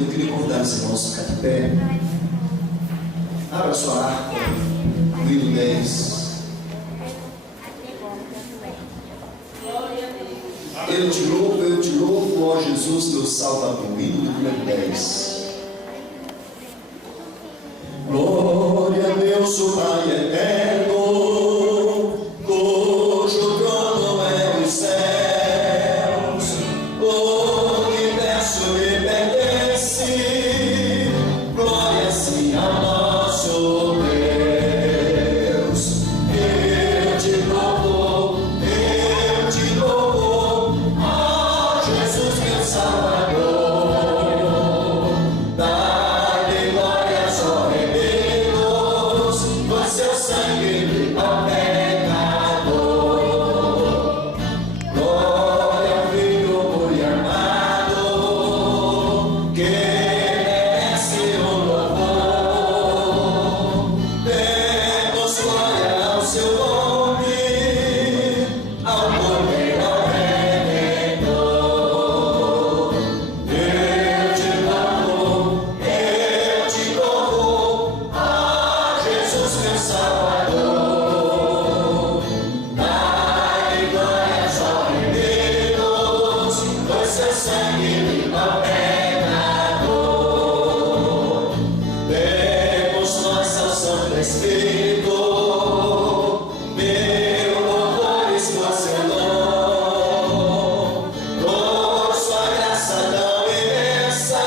eu queria convidar os irmãos a ficar de pé. Abra sua harpa, no hino 10. Eu te louvo, ó Jesus, meu Salvador. Hino número 10. Glória a Deus, o Pai eterno, cujo trono é os céus, o universo lhe pertence. Glória sim ao nosso Deus. Eu te louvo, ó Jesus, meu Salvador. Dai-lhe glórias, ó Deus, pois seu sangue limpa o pecador. Glória ao Filho muito amado, que merece o louvor. Demos glória ao seu nome, ao Cordeiro, ao Redentor. Eu te louvo, ó Jesus, meu Salvador. Dai-lhe glórias, ó Deus, pois seu sangue limpa o pecador. Demos nós ao Santo Espírito, meu louvor expor seu dom. Por sua graça tão imensa,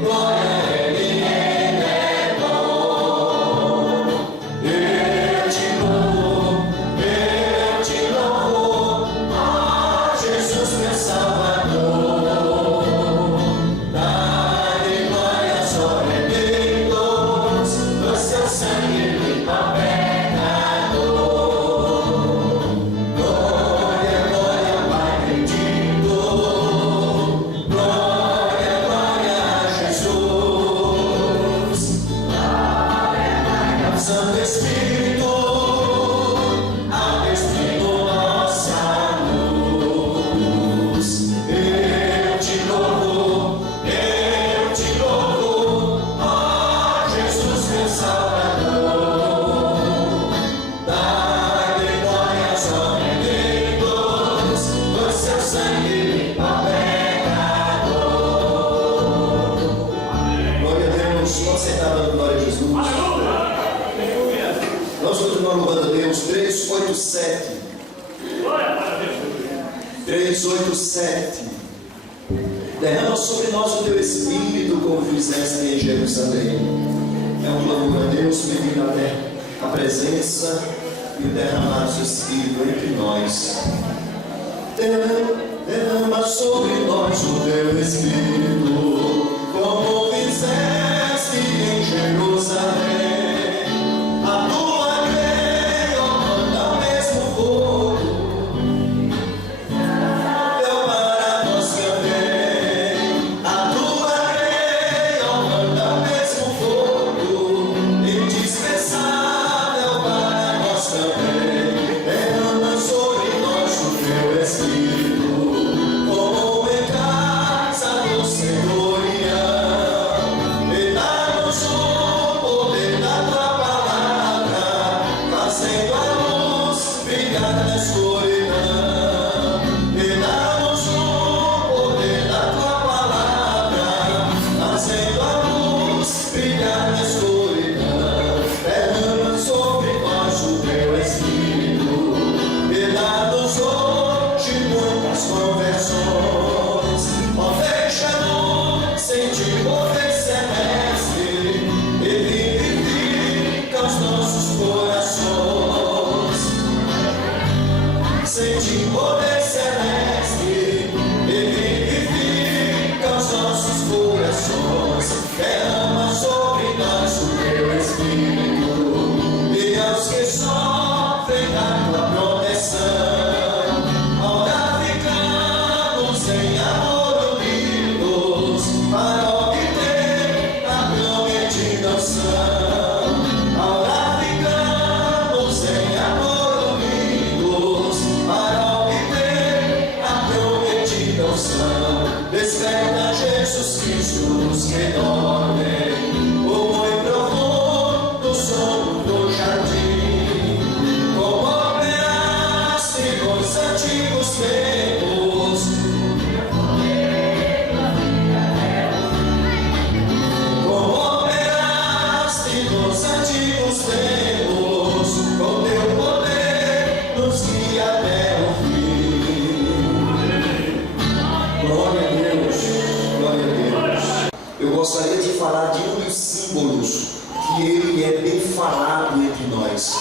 glória a Ele é bom. Eu te louvo, ó Jesus, meu Salvador. Dai-lhe glórias, ó Deus, pois seu sangue limpa o pecador. Glória, glória ao Pai bendito, glória, glória a Jesus, glória ao Santo Espírito, ao Espírito nossa luz. Eu te louvo, ó Jesus, meu Salvador. Dai-lhe glórias, ó Deus, pois seu sangue limpa o pecador. Glória a Deus, vamos sentar dando glória a Jesus. Nós continuamos louvando a Deus. 387. 387. Derrama sobre nós o teu Espírito, como fizeste em Jerusalém. É um clamor a Deus pedindo até a presença e o derramar do seu Espírito entre nós. Derrama sobre nós o teu Espírito, como fizeste em Jerusalém. A tua lei, ó, manda o mesmo fogo, deu para nós também. A tua lei, ó, manda o mesmo fogo, indispensável para nós também. Derrama sobre nós o teu Espírito, como em casa do Senhor. que dormem, como em profundo sono do jardim, como operaste com os antigos tempos, como operaste com os antigos tempos, com teu poder nos guia até o fim. Glória a Deus, glória a Deus. Eu gostaria de falar de um dos símbolos que ele é bem falado entre nós.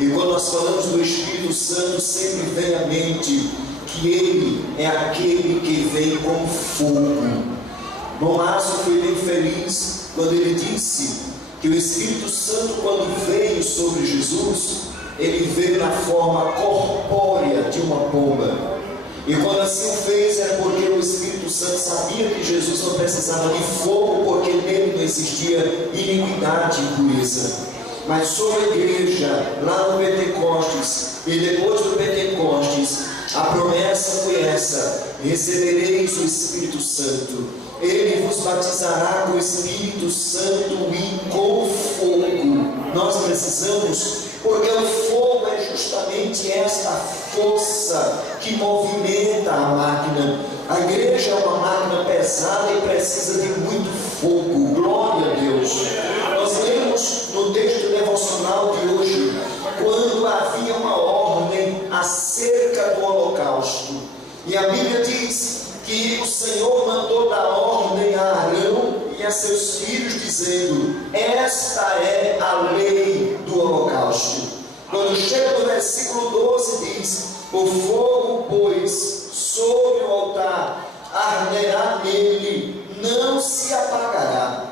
E quando nós falamos do Espírito Santo, sempre vem à mente que ele é aquele que vem como fogo. Dom Márcio foi bem feliz quando ele disse que o Espírito Santo, quando veio sobre Jesus, ele veio na forma corpórea de uma pomba. E quando assim o fez, é porque o Espírito Santo sabia que Jesus não precisava de fogo, porque nele não existia iniquidade e impureza. Mas sobre a igreja, lá no Pentecostes, e depois do Pentecostes, a promessa foi essa: recebereis o Espírito Santo. Ele vos batizará com o Espírito Santo e com fogo. Nós precisamos, porque o fogo é justamente esta força que movimenta a máquina. A igreja é uma máquina pesada e precisa de muito fogo. Glória a Deus. Nós lemos no texto devocional de hoje, quando havia uma ordem acerca do holocausto. E a Bíblia diz que o Senhor mandou dar ordem a Arão e a seus filhos, dizendo: esta é a lei do holocausto. Quando chega no versículo 12, diz: o fogo, pois, sobre o altar arderá nele, não se apagará.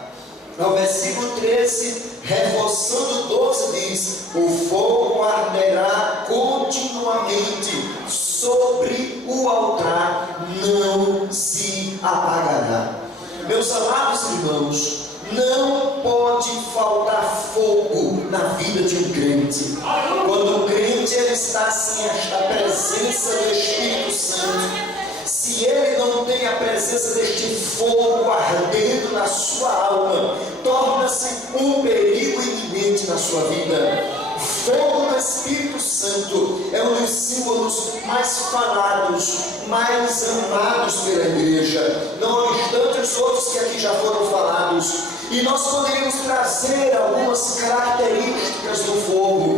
No versículo 13, reforçando 12, diz: o fogo arderá continuamente sobre o altar, não se apagará. Meus amados irmãos, não pode faltar fogo na vida de um crente. Quando o crente ele está sem esta presença do Espírito Santo, se ele não tem a presença deste fogo ardendo na sua alma, torna-se um perigo iminente na sua vida. Fogo do Espírito Santo é um dos símbolos mais falados, mais amados pela igreja, não obstante os outros que aqui já foram falados. E nós poderíamos trazer algumas características do fogo.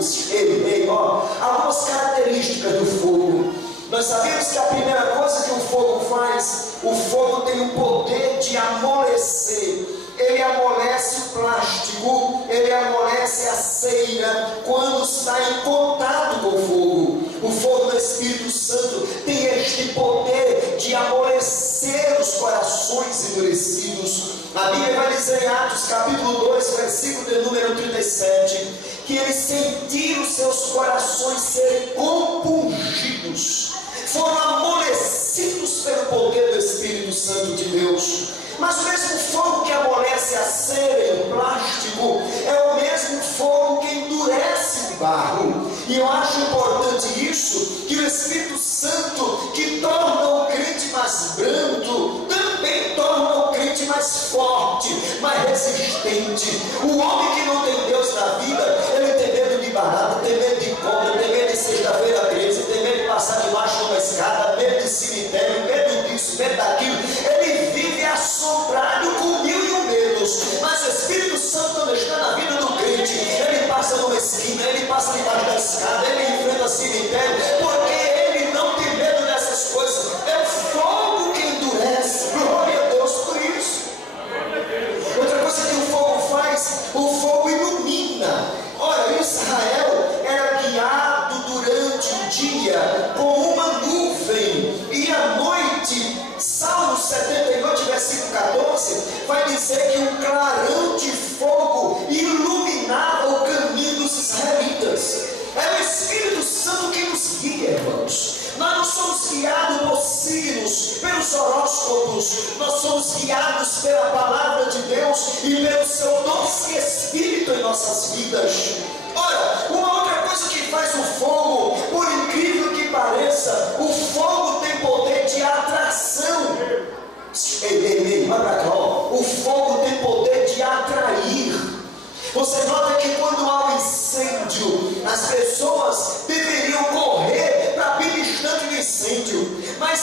Algumas características do fogo. Nós sabemos que a primeira coisa que o fogo faz, o fogo tem o poder de amolecer. Ele amolece o plástico, ele amolece a cera quando está em contato com o fogo. O fogo do Espírito Santo tem este poder de amolecer os corações endurecidos. A Bíblia vai dizer em Atos capítulo 2, versículo de número 37, que eles sentiram os seus corações serem compungidos, foram amolecidos pelo poder do Espírito Santo de Deus. Mas o mesmo fogo que amolece a cera e o plástico é o mesmo fogo que endurece o barro. E eu acho importante isso, que o Espírito Santo, que torna o crente mais brando, também torna o crente mais forte, mais resistente. O homem que não tem Deus na vida, ele tem medo de barata, tem medo de cobra, tem medo de sexta-feira 13, tem medo de passar debaixo de uma escada, medo de cemitério, medo disso, medo daquilo. Ele vive assombrado com mil e um medos. Mas o Espírito Santo, quando está na vida do crente, ele passa numa esquina, ele passa debaixo da escada, ele enfrenta cemitério, porque ele não tem medo dessas coisas. É o fogo que endurece. Glória a Deus por isso. Outra coisa que o fogo faz, o fogo ilumina. Ora, Israel era guiado durante o dia com uma nuvem, e à noite, Salmo 78, versículo 14, vai dizer que um clarão de fogo iluminava o caminho dos israelitas. É o Espírito Santo que nos guia, irmãos. Nós não somos guiados por signos, pelos horóscopos, nós somos guiados pela palavra de Deus e pelo seu doce Espírito em nossas vidas. Ora, uma outra coisa que faz o fogo, por incrível que pareça, o fogo tem poder de atração. Olha pra cá, ó. O fogo Você nota que quando há um incêndio, as pessoas deveriam correr para bem distante do incêndio, mas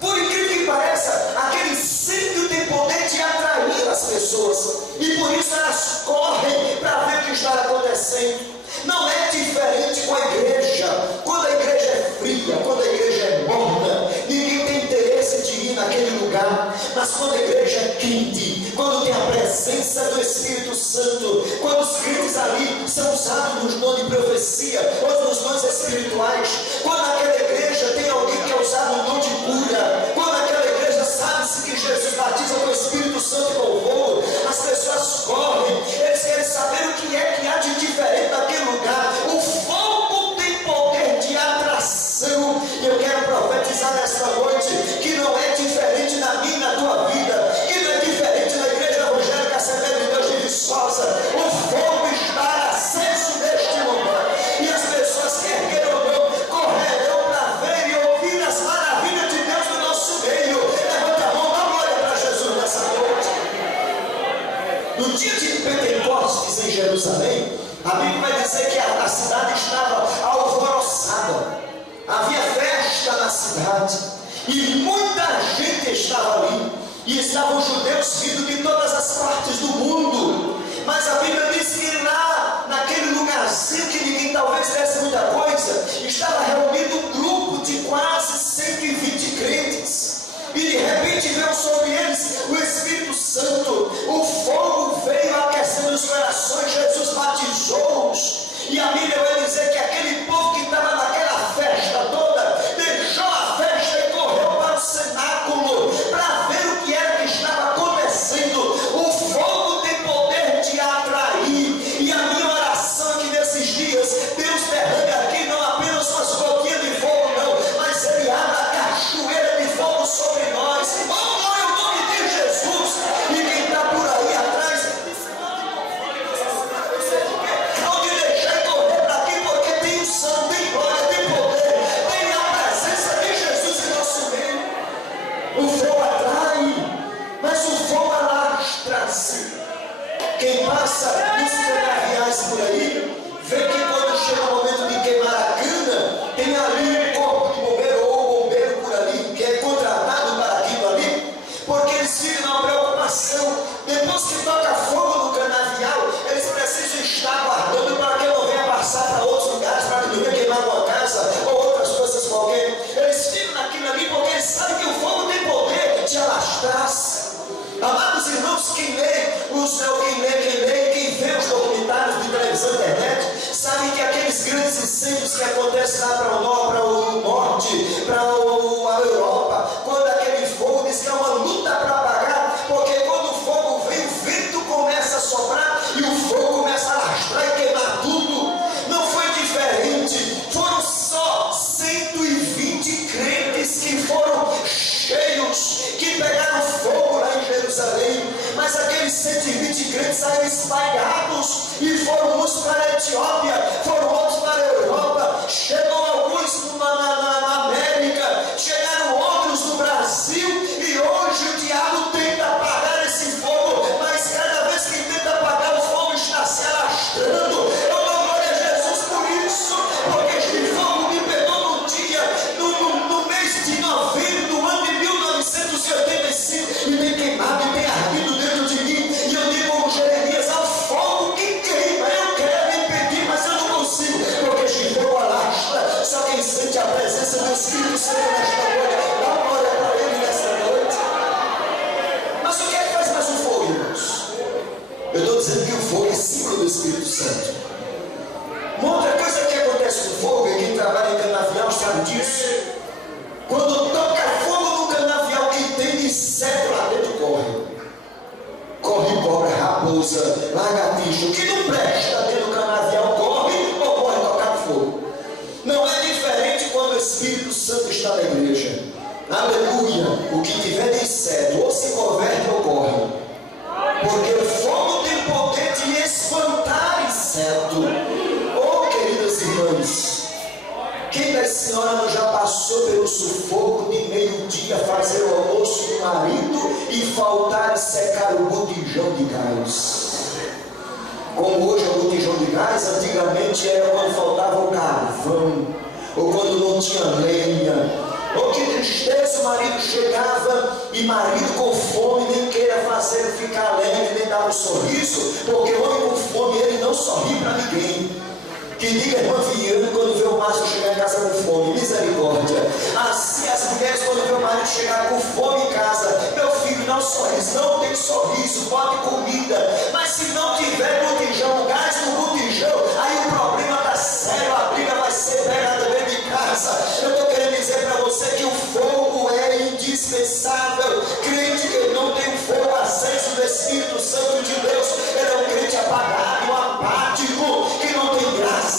por incrível que pareça, aquele incêndio tem poder de atrair as pessoas, e por isso elas correm para ver o que está acontecendo. Não é diferente com a igreja. Quando a igreja é fria, quando a igreja é morna, ninguém tem interesse de ir naquele lugar. Mas quando a igreja é quente, quando tem a presença do Espírito Santo, quando os crentes ali são usados nos dons de profecia ou nos dons espirituais, quando aquela igreja tem alguém que é usado no dom de cura, quando aquela igreja sabe-se que Jesus batiza com o Espírito Santo e com fogo, as pessoas correm, eles querem saber o que é que há de diferente naquele lugar. O fogo tem poder de atração, e eu quero profetizar nesta noite que não é diferente na minha e na tua vida, que não é diferente na igreja evangélica Assembleia de Deus de Viçosa. O fogo está aceso neste momento, e as pessoas, quer queiram ou não, correrão para ver e ouvir as maravilhas de Deus no nosso meio. Levanta a mão, dá glória para Jesus nessa noite. No dia de Pentecostes em Jerusalém, a Bíblia vai dizer que a cidade estava alvoroçada, havia festa na cidade, e muita gente estava ali, e estavam judeus vindo de todas as partes do mundo. Mas a Bíblia diz que lá, naquele lugarzinho que ninguém talvez desse muita coisa, estava reunido um grupo de quase 120 crentes. E de repente veio sobre eles o Espírito Santo, o fogo veio aquecendo os corações, Jesus batizou-os. E a Bíblia vai dizer que aquele povo que estava naquela festa toda, deixou a festa e correu para o cenáculo, para ver o que era que estava acontecendo. O fogo tem poder de atrair, e a minha oração é que nesses dias, Deus derrame aqui não apenas umas gotinhas de fogo não, mas Ele abra a cachoeira de fogo sobre nós. Oh, glória ao nome de Jesus. E quem está por aí atrás, não te deixar correr para aqui, porque tem unção, tem glória, tem poder, tem a presença de Jesus em nosso meio. O fogo atrai, mas o fogo alastra-se. Quem passa nos canaviais por aí, vê que quando chega o momento de queimar a cana, tem ali um corpo de bombeiro ou bombeiro por ali, que é contratado para aquilo ali, porque eles ficam na preocupação. Depois que toca fogo no canavial, eles precisam estar guardando para que não venha passar para outros lugares, para que não venha queimar uma casa ou outras coisas com alguém. Eles ficam naquilo ali porque eles sabem que o fogo tem poder de alastrar-se. Amados irmãos, quem vê os documentários de televisão e internet, sabe que aqueles grandes incêndios que acontecem lá para o norte, para a Europa, quando aquele fogo diz que é uma luta para apagar, porque quando o fogo vem, o vento começa a soprar e o fogo começa a alastrar e queimar tudo. Não foi diferente, foram só 120 crentes que foram cheios, que pegaram fogo lá em Jerusalém, mas aqueles 120 crentes saíram espalhados e foram uns para a Etiópia, foram outros para a Europa, chegou alguns na América, chegaram outros no Brasil, e hoje o diabo tenta apagar esse fogo, mas cada vez que tenta apagar, o fogo está se alastrando. Eu dou glória a Jesus por isso, porque este fogo me pegou num dia, no mês de novembro do ano de 1985, e tem queimado e tem ardido dentro de mim, e eu digo como Jeremias, ao fogo que queima, eu quero impedir, mas eu não consigo, porque este fogo alastra. Só quem sente a presença do Espírito Santo nesta noite, dá glória para Ele nesta noite. Mas o que é que faz mais o fogo, irmãos? Eu estou dizendo que o fogo é símbolo do Espírito Santo. Uma outra coisa que acontece com o fogo, e quem trabalha em canavial sabe disso, quando toca fogo no canavial, que tem inseto lá dentro corre cobra, raposa, lagartixa, o que não presta dentro do canavial corre ou corre tocar fogo. Não é diferente quando o Espírito Santo está na igreja. Aleluia! O que tiver de inseto ou se converte ou corre, porque o fogo tem poder de espantar inseto. Oh, queridas irmãs, quem da senhora não já passou pelo sufoco de meio-dia fazer o almoço do marido e faltar e secar o botijão de gás? como hoje é o botijão de gás, antigamente era quando faltava o carvão, ou quando não tinha lenha. Oh, que tristeza, o marido chegava e marido com fome nem queira fazer ficar alegre, nem dar um sorriso, porque o homem com fome ele não sorri para ninguém. Que diga a irmã Viana quando vê o Márcio chegar em casa com fome, misericórdia. Assim as mulheres quando vê o marido chegar com fome em casa, meu filho, não sorriso, não tem sorriso, bote comida, mas se não tiver botijão, gás no botijão, aí o problema está sério, a briga vai ser pegada dentro de casa. Eu estou querendo dizer para você que o fogo é indispensável. Crente que não tem fogo aceso do Espírito Santo de Deus, ele é um crente apagado, apático, que não tem graça.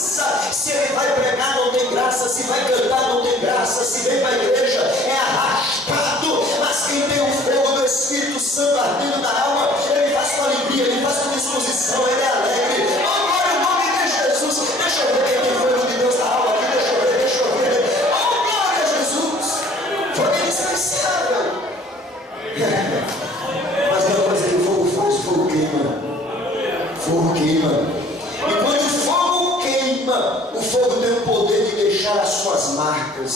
Se ele vai pregar não tem graça, se vai cantar não tem graça, se vem para a igreja é arrastado. Mas quem tem o fogo do Espírito Santo ardendo na alma, ele faz com alegria, ele faz com disposição, ele é alegre. Glória ao nome de Jesus. Deixa eu ver quem tem fogo de Deus na alma aqui, deixa eu ver. Oh, glória a Jesus. Fogo é indispensável. Mas não é uma coisa que o fogo faz, o fogo queima. Fogo queima. E quando o fogo queima, o fogo tem o poder de deixar as suas marcas.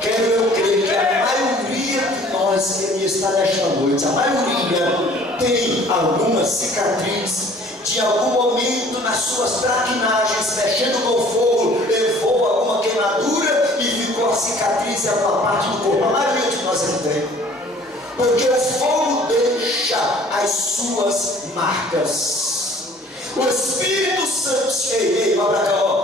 Quero eu crer que a maioria de nós que aqui está nesta noite, a maioria tem alguma cicatriz de algum momento nas suas traquinagens, mexendo com o fogo, levou alguma queimadura e ficou a cicatriz em alguma parte do corpo. A maioria de nós tem. Porque o fogo deixa as suas marcas. O Espírito Santo,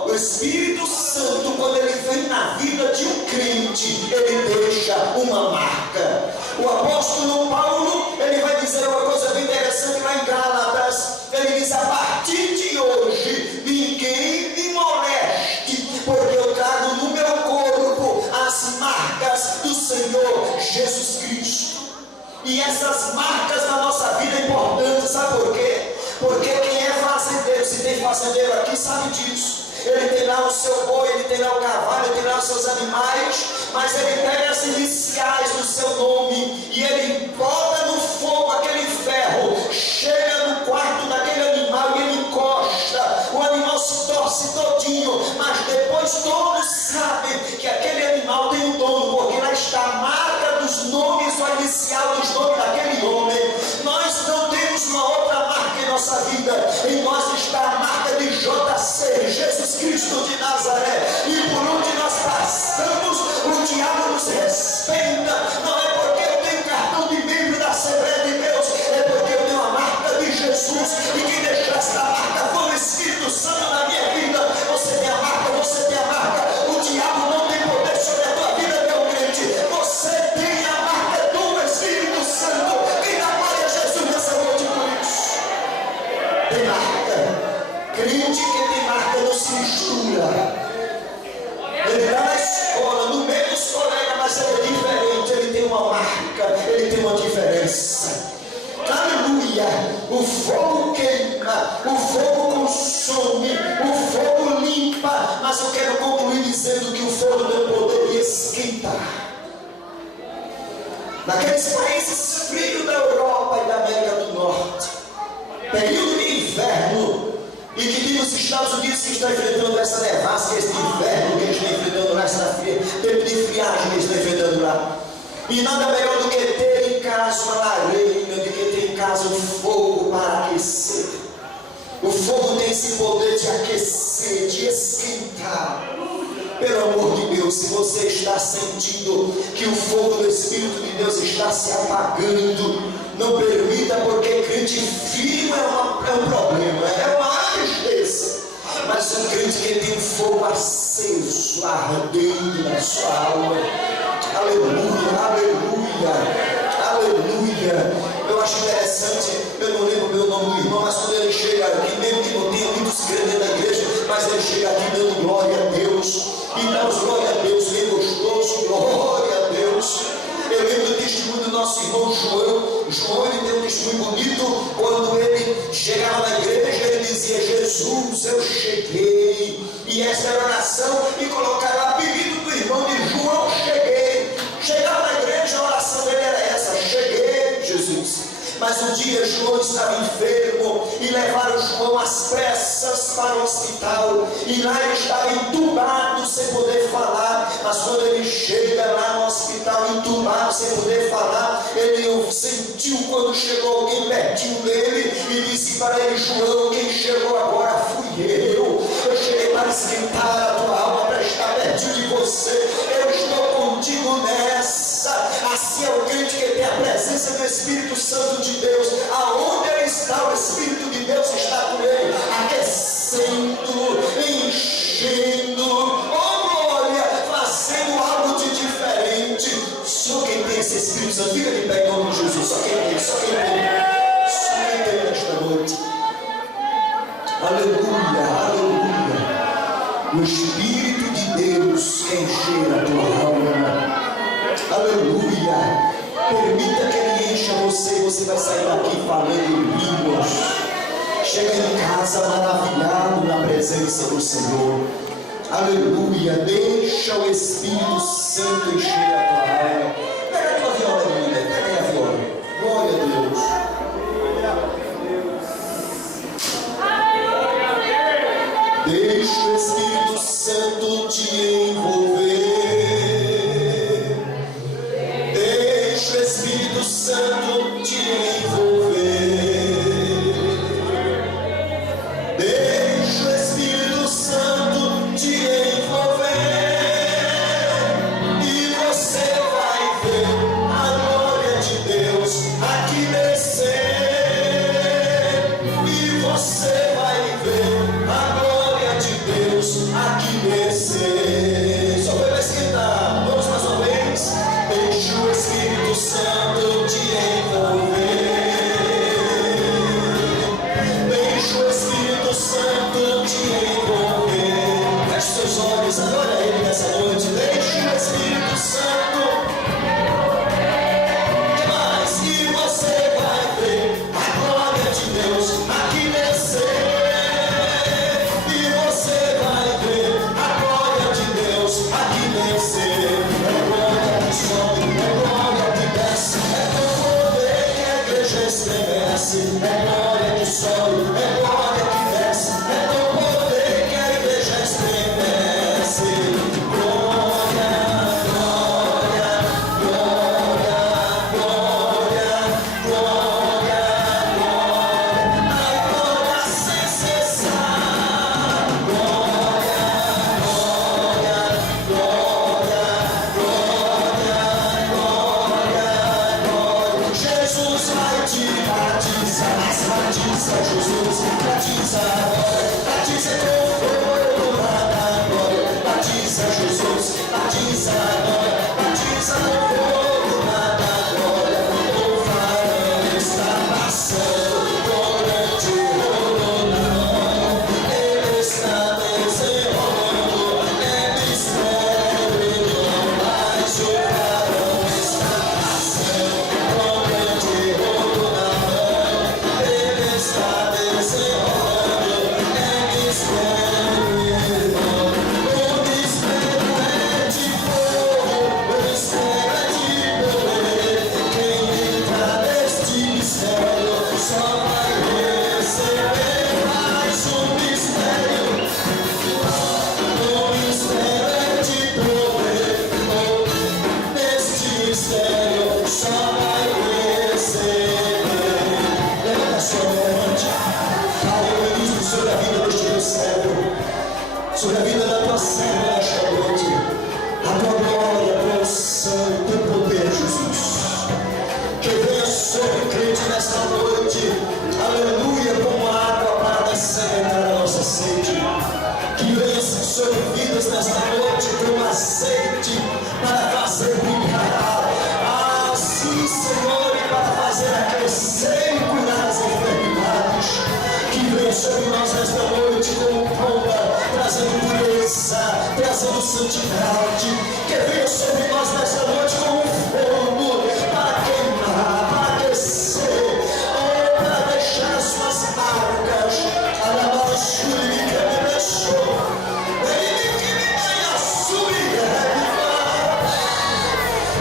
o Espírito Santo, quando ele vem na vida de um crente, ele deixa uma marca. O apóstolo Paulo, ele vai dizer uma coisa bem interessante lá em Gálatas. Ele diz: a partir de hoje, ninguém me moleste, porque eu trago no meu corpo as marcas do Senhor Jesus Cristo. E essas marcas na nossa vida é importante, sabe por quê? Porque quem é fazendeiro, se tem fazendeiro aqui, sabe disso. Ele tem lá o seu boi, ele tem lá o cavalo, ele tem lá os seus animais, mas ele pega as iniciais do seu nome e ele bota no fogo aquele ferro, chega no quarto daquele animal e ele encosta. O animal se torce todinho, mas depois todos sabem que aquele animal tem um dono, porque lá está a marca dos nomes, o inicial dos nomes daquele homem. Nós não temos uma outra marca em nossa vida, em nós está a marca de JC, Jesus Cristo de Nazaré, e por onde nós passamos, o diabo nos respeita. Não é porque eu tenho cartão de membro da Assembleia de Deus, é porque eu tenho a marca de Jesus, e quem deixou essa marca foi o Espírito Santo na minha vida. Você tem a marca, você tem a marca. O diabo não tem poder sobre a tua vida, meu crente. Você tem a marca do Espírito Santo. Quem dá glória a Jesus nessa noite por isso? Tem marca. Crente que tem marca não se mistura. Ele está na escola, no meio dos colegas, mas ele é diferente, ele tem uma marca, ele tem uma diferença. Aleluia! O fogo queima, o fogo consome, o fogo limpa, mas eu quero concluir dizendo que o fogo tem o poder de esquentar. Naqueles países frios da Europa e da América do Norte, período de inverno, e que diz os Estados Unidos que estão enfrentando essa nevasca, esse inverno que eles estão enfrentando lá, essa tempo de friagem que eles estão enfrentando lá. E nada melhor do que ter em casa uma lareira, do que ter em casa um fogo para aquecer. O fogo tem esse poder de aquecer, de esquentar. Pelo amor de Deus, se você está sentindo que o fogo do Espírito de Deus está se apagando, não permita, porque crente frio é um problema, é uma tristeza. Mas um crente que tem fogo aceso, ardendo na sua alma. Aleluia, aleluia, aleluia. Eu acho interessante, eu não lembro o meu nome do irmão, mas quando ele chega aqui, mesmo que não tenha muitos crentes na igreja, mas ele chega aqui dando glória a Deus. E dá os glória a Deus, bem gostoso, glória a Deus. Eu lembro do testemunho do nosso irmão João. João, ele tem um testemunho bonito. Quando ele chegava na igreja, ele dizia: Jesus, eu cheguei. E essa era a oração, e colocaram o apelido do irmão de João, cheguei. Chegava na igreja, a oração dele era essa: cheguei, Jesus. Mas um dia João estava enfermo e levaram João às pressas para o hospital, e lá ele estava entubado sem poder falar. Mas quando ele chega lá no hospital entubado sem poder falar, ele sentiu quando chegou alguém pertinho dele e disse para ele: João, quem chegou agora fui eu cheguei para esquentar a tua alma, para estar pertinho de você. Eu estou contigo nessa. Assim é o crente que tem a presença do Espírito Santo de Deus. Aonde ele está, o Espírito de Deus está com ele, aquecendo, enchendo, oh glória, fazendo algo de diferente. Só quem tem esse Espírito Santo, fica de pé em nome de Jesus. Só quem tem, só quem tem, só quem tem nesta noite. Aleluia, aleluia. O Espírito de Deus quer encher a tua alma. Aleluia. Permita que Ele encha você, e você vai sair daqui falando em línguas. Chega em casa maravilhado na presença do Senhor. Aleluia. Deixa o Espírito Santo encher a tua alma. Pega a tua viola, minha, pega aí a viola. Glória a Deus. Deixa o Espírito Santo te envolver. Deixa o Espírito Santo te envolver. Deixa o Espírito Santo te envolver. E você vai ver a glória de Deus aqui descer. E você vai ver a glória de Deus aqui descer. Só vai esquentar. Vamos mais uma vez. Deixa o Espírito Santo te envolver. Deixa o Espírito Santo te envolver. Feche seus olhos, adora Ele nessa noite. Deixa o Espírito Santo. Que mais? E você vai ver a glória de Deus aqui descer. Aqui descer, é glória que sobe, é glória que desce, é teu poder que a igreja estremece, é glória que sobe, é glória que desce, é teu poder que a igreja estremece. Glória, glória, glória, glória, glória, glória, a glória sem cessar. Glória, Jesus vai te batizar, mas batiza Jesus, batiza agora, batiza com fogo da glória, batiza Jesus, batiza agora, batiza com fogo da glória. O farol está passando, o grande rolo na mão, ele está desenrolando, é mistério e não mais. O farol está passando, o grande rolo na mão, ele está desenrolando, é mistério e não. O mistério é de fogo, o mistério é de poder. Quem entra neste mistério só vai receber mais um mistério. O mistério é de poder. Neste mistério só vai receber. Levanta a sua mão, fala o ministro sobre a vida deste teu servo, sobre a vida da tua serva nesta noite. A tua glória, a tua unção, o teu poder, Jesus. Que venha sobre o crente nesta noite, aleluia, como água para descer a nossa sede. Que venha sobre vidas nesta noite como azeite para fazer brilhar. Assim, Senhor, e para fazer aquecer e curar as enfermidades. Que venha sobre nós nesta noite como pomba, trazendo pureza, trazendo santidade. Que venha sobre nós nesta noite como fogo para queimar, para aquecer, ou para deixar as suas marcas. Alabaxuri, que me deixou, ele que me ganha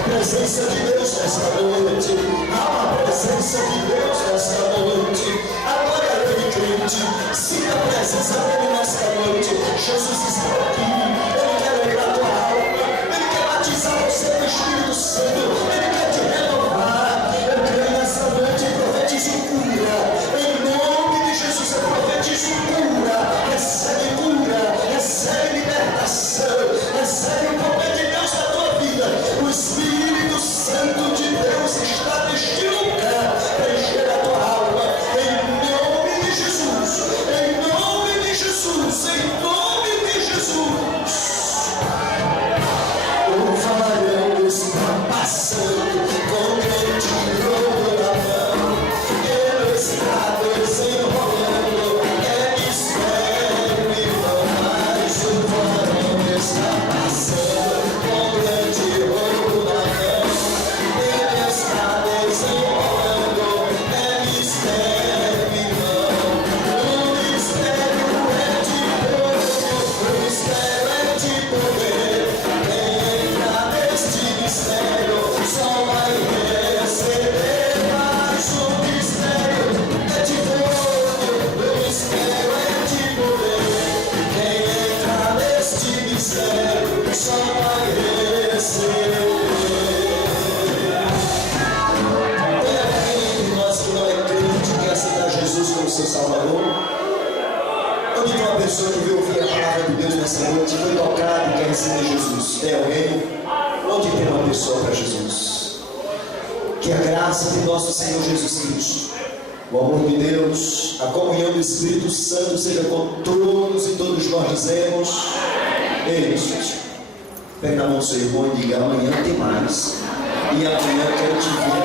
presença de Deus nesta noite. Há uma presença de de Deus nesta noite. A glória dele, crente. Sinta a presença dele nesta noite. Jesus está aqui. Ele quer alegrar a tua alma. Ele quer batizar você com o Espírito Santo. Ele quer te renovar. Eu creio nesta noite e profetizo cura. Em nome de Jesus eu profetizo cura. Recebe cura. Recebe libertação. Recebe o poder de Deus na tua vida. O Espírito Santo de Deus está neste lugar para encher a tua alma. Em nome de Jesus. Em nome de Jesus. Em nome de Jesus. O varão está passando com grande ouro na mão. Ele está desenrolando. É mistério e não mais. O varão está passando com grande ouro na mão. Ele está desenrolando. É mistério e não. O mistério é de Deus. O mistério é de poder. Quem entra neste mistério só vai receber. Mas o mistério é de fogo. O mistério é de poder. Quem entra neste mistério só vai receber. Tem alguém entre nós que não é crente, que quer aceitar Jesus como seu Salvador? Eu digo uma pessoa que veio ouvir a palavra de Deus nessa noite, foi tocada e quer receber Jesus. Tem alguém? Onde tem uma pessoa para Jesus? Que a graça de nosso Senhor Jesus Cristo, o amor de Deus, a comunhão do Espírito Santo seja com todos e todos nós dizemos. Ei, gente, pega na mão do seu irmão e diga: amanhã tem mais. E amanhã eu quero te ver